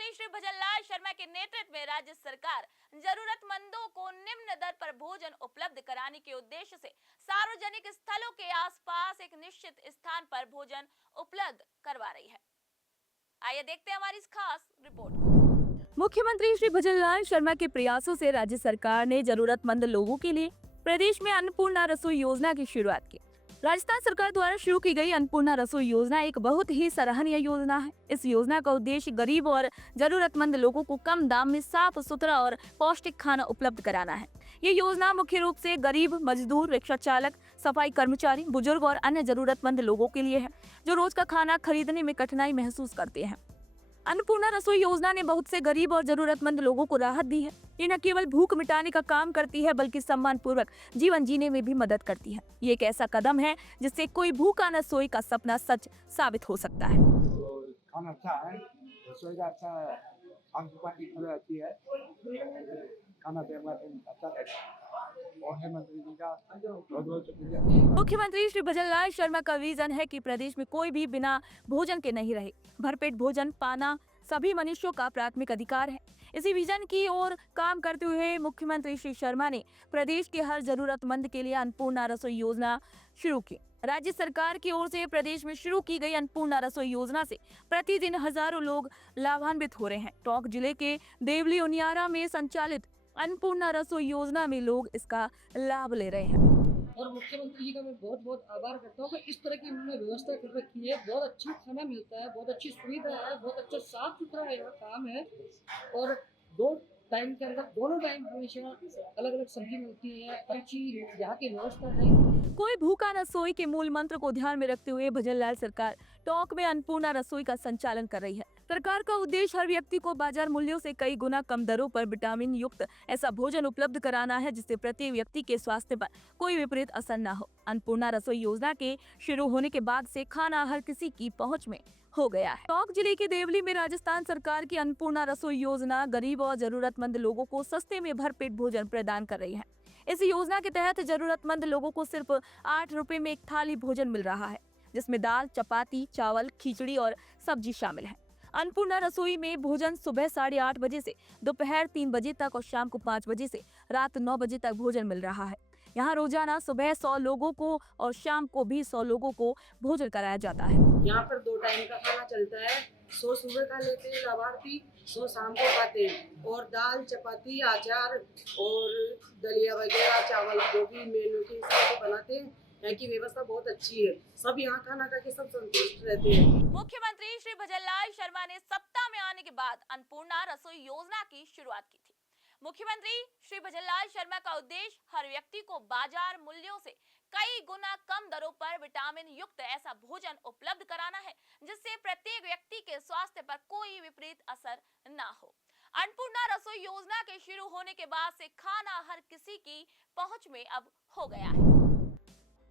मुख्यमंत्री श्री भजनलाल शर्मा के नेतृत्व में राज्य सरकार जरूरतमंदों को निम्न दर पर भोजन उपलब्ध कराने के उद्देश्य से सार्वजनिक स्थलों के आसपास एक निश्चित स्थान पर भोजन उपलब्ध करवा रही है। आइए देखते हैं हमारी इस खास रिपोर्ट को। मुख्यमंत्री श्री भजनलाल शर्मा के प्रयासों से राज्य सरकार ने जरूरतमंद लोगों के लिए प्रदेश में अन्नपूर्णा रसोई योजना की शुरुआत की। राजस्थान सरकार द्वारा शुरू की गई अन्नपूर्णा रसोई योजना एक बहुत ही सराहनीय योजना है। इस योजना का उद्देश्य गरीब और जरूरतमंद लोगों को कम दाम में साफ सुथरा और पौष्टिक खाना उपलब्ध कराना है। ये योजना मुख्य रूप से गरीब, मजदूर, रिक्शा चालक, सफाई कर्मचारी, बुजुर्ग और अन्य जरूरतमंद लोगों के लिए है जो रोज का खाना खरीदने में कठिनाई महसूस करते हैं। अन्नपूर्णा रसोई योजना ने बहुत से गरीब और जरूरतमंद लोगों को राहत दी है। ये न केवल भूख मिटाने का काम करती है बल्कि सम्मान पूर्वक जीवन जीने में भी मदद करती है। ये एक ऐसा कदम है जिससे कोई भूखा न सोए का सपना सच साबित हो सकता है। खाना अच्छा है, रसोई का अच्छा है, आग पानी खुले अच्छी है, खाना से अच्छा है। और मंत्री जी का बहुत बहुत शुक्रिया। मुख्यमंत्री श्री भजनलाल शर्मा का विजन है कि प्रदेश में कोई भी बिना भोजन के नहीं रहे। भरपेट भोजन पाना सभी मनुष्यों का प्राथमिक अधिकार है। इसी विजन की ओर काम करते हुए मुख्यमंत्री श्री शर्मा ने प्रदेश के हर जरूरतमंद के लिए अन्नपूर्णा रसोई योजना शुरू की। राज्य सरकार की ओर से प्रदेश में शुरू की गई अन्नपूर्णा रसोई योजना से प्रतिदिन हजारों लोग लाभान्वित हो रहे हैं। टोंक जिले के देवली उनियारा में संचालित अन्नपूर्णा रसोई योजना में लोग इसका लाभ ले रहे हैं। और मुख्यमंत्री जी का मैं बहुत बहुत आभार करता हूँ कि इस तरह की उन्होंने व्यवस्था कर रखी है। बहुत अच्छा खाना मिलता है, बहुत अच्छी सुविधा है, बहुत अच्छा साफ सुथरा यहाँ काम है। और 2 टाइम के अंदर दोनों टाइम हमेशा अलग अलग सब्जी मिलती है। अच्छी यहाँ की व्यवस्था है। कोई भूखा न सोए के मूल मंत्र को ध्यान में रखते हुए भजनलाल सरकार टोंक में अन्नपूर्णा रसोई का संचालन कर रही है। सरकार का उद्देश्य हर व्यक्ति को बाजार मूल्यों से कई गुना कम दरों पर विटामिन युक्त ऐसा भोजन उपलब्ध कराना है जिससे प्रत्येक व्यक्ति के स्वास्थ्य पर कोई विपरीत असर न हो। अन्नपूर्णा रसोई योजना के शुरू होने के बाद से खाना हर किसी की पहुंच में हो गया है। टोंक जिले के देवली में राजस्थान सरकार की अन्नपूर्णा रसोई योजना गरीब और जरूरतमंद लोगों को सस्ते में भरपेट भोजन प्रदान कर रही है। इस योजना के तहत जरूरतमंद लोगों को सिर्फ 8 रुपए में एक थाली भोजन मिल रहा है जिसमें दाल, चपाती, चावल, खिचड़ी और सब्जी शामिल है। अन्नपूर्णा रसोई में भोजन सुबह 8:30 बजे से दोपहर 3 बजे तक और शाम को 5 बजे से रात 9 बजे तक भोजन मिल रहा है। यहाँ रोजाना सुबह 100 लोगों को और शाम को भी 100 लोगों को भोजन कराया जाता है। यहाँ पर 2 टाइम का खाना चलता है। 100 सुबह का लेते हैं लाभार्थी, 100 शाम को खाते हैं। और दाल, चपाती, अचार और दलिया वगैरह, चावल जो भी मेनू के हिसाब से बनाते हैं। यहाँ की व्यवस्था बहुत अच्छी है। सब यहाँ खाना खा के सब संतुष्ट रहते हैं। मुख्यमंत्री श्री भजनलाल शर्मा ने सत्ता में आने के बाद अन्नपूर्णा रसोई योजना की शुरुआत की थी। मुख्यमंत्री श्री भजनलाल शर्मा का उद्देश्य हर व्यक्ति को बाजार मूल्यों से कई गुना कम दरों पर विटामिन युक्त ऐसा भोजन उपलब्ध कराना है जिससे प्रत्येक व्यक्ति के स्वास्थ्य पर कोई विपरीत असर न हो। अन्नपूर्णा रसोई योजना के शुरू होने के बाद से खाना हर किसी की पहुंच में अब हो गया है।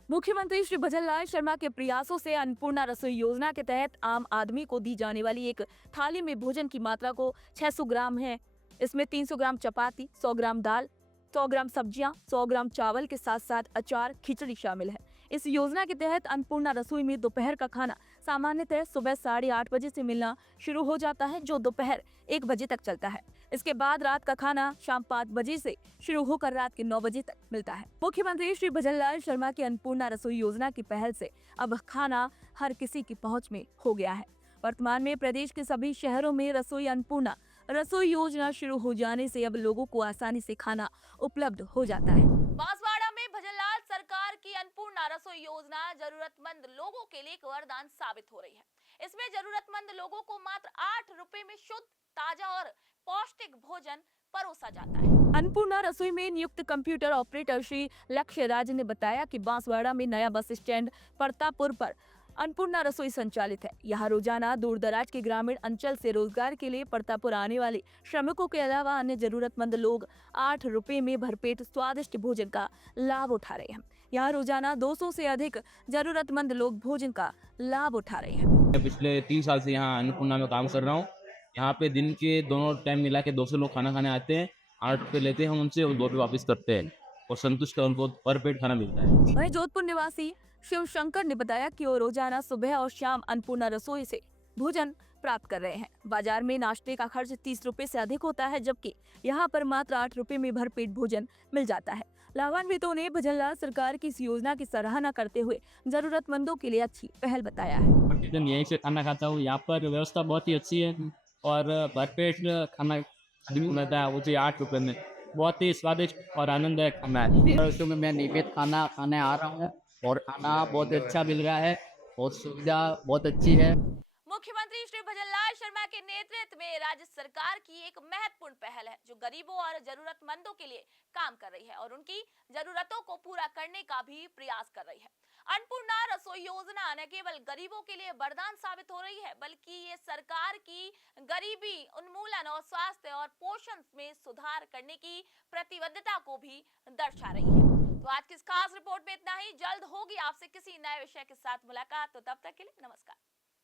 मुख्यमंत्री श्री भजनलाल शर्मा के प्रयासों से अन्नपूर्णा रसोई योजना के तहत आम आदमी को दी जाने वाली एक थाली में भोजन की मात्रा को 600 ग्राम है। इसमें 300 ग्राम चपाती, 100 ग्राम दाल, 100 ग्राम सब्जियां, 100 ग्राम चावल के साथ साथ अचार, खिचड़ी शामिल है। इस योजना के तहत अन्नपूर्णा रसोई में दोपहर का खाना सामान्यतः सुबह 8:30 बजे से मिलना शुरू हो जाता है जो दोपहर 1 बजे तक चलता है। इसके बाद रात का खाना शाम 5 बजे से शुरू होकर रात के 9 बजे तक मिलता है। मुख्यमंत्री श्री भजनलाल शर्मा की अन्नपूर्णा रसोई योजना की पहल से अब खाना हर किसी की पहुंच में हो गया है। वर्तमान में प्रदेश के सभी शहरों में रसोई अन्नपूर्णा रसोई योजना शुरू हो जाने से अब लोगों को आसानी से खाना उपलब्ध हो जाता है। बांसवाड़ा में भजनलाल सरकार की अन्नपूर्णा रसोई योजना जरूरतमंद लोगों के लिए एक वरदान साबित हो रही है। इसमें जरूरतमंद लोगों को मात्र 8 रुपए में शुद्ध, ताजा और पौष्टिक भोजन परोसा जाता है। अन्नपूर्णा रसोई में नियुक्त कंप्यूटर ऑपरेटर श्री लक्ष्य राज ने बताया कि बांसवाड़ा में नया बस स्टैंड परतापुर पर अन्नपूर्णा रसोई संचालित है। यहाँ रोजाना दूर दराज के ग्रामीण अंचल से रोजगार के लिए परतापुर आने वाले श्रमिकों के अलावा अन्य जरूरतमंद लोग 8 रुपए में भरपेट स्वादिष्ट भोजन का लाभ उठा रहे हैं। यहाँ रोजाना 200 से अधिक जरूरतमंद लोग भोजन का लाभ उठा रहे हैं। मैं पिछले 3 साल से यहाँ अन्नपूर्णा में काम कर रहा हूँ। यहाँ पे दिन के दोनों टाइम मिला के 200 लोग खाना खाने आते हैं। 8 रुपये लेते हैं हम उनसे और 2 रुपये वापस करते हैं और संतुष्ट उनको पर पेट खाना मिलता है। वहीं जोधपुर निवासी शिव शंकर ने बताया कि वो रोजाना सुबह और शाम अन्नपूर्णा रसोई से भोजन प्राप्त कर रहे हैं। बाजार में नाश्ते का खर्च 30 रुपए से अधिक होता है, जबकि यहाँ पर मात्र 8 रुपए में भरपेट भोजन मिल जाता है। लाभान्वितों ने भजनलाल सरकार की इस योजना की सराहना करते हुए जरूरतमंदों के लिए अच्छी पहल बताया है। प्रतिदिन यहीं से खाना खाता हूँ। यहाँ पर व्यवस्था बहुत ही अच्छी है और भरपेट खाना मिलता है मुझे 8 रुपये में। बहुत ही स्वादिष्ट और आनंददायक खाना है। तो मैं नियमित खाना खाने आ रहा हूँ और खाना बहुत अच्छा मिल रहा है और सुविधा बहुत अच्छी है। मुख्यमंत्री श्री भजनलाल शर्मा के नेतृत्व में राज्य सरकार की एक महत्वपूर्ण पहल है जो गरीबों और जरूरतमंदों के लिए काम कर रही है और उनकी जरूरतों को पूरा करने का भी प्रयास कर रही है। अन्नपूर्णा रसोई योजना न केवल गरीबों के लिए वरदान साबित हो रही है, बल्कि ये सरकार की गरीबी उन्मूलन और स्वास्थ्य और पोषण में सुधार करने की प्रतिबद्धता को भी दर्शा रही है। तो आज की इस खास रिपोर्ट में इतना ही। जल्द होगी आपसे किसी नए विषय के साथ मुलाकात, तो तब तक के लिए नमस्कार।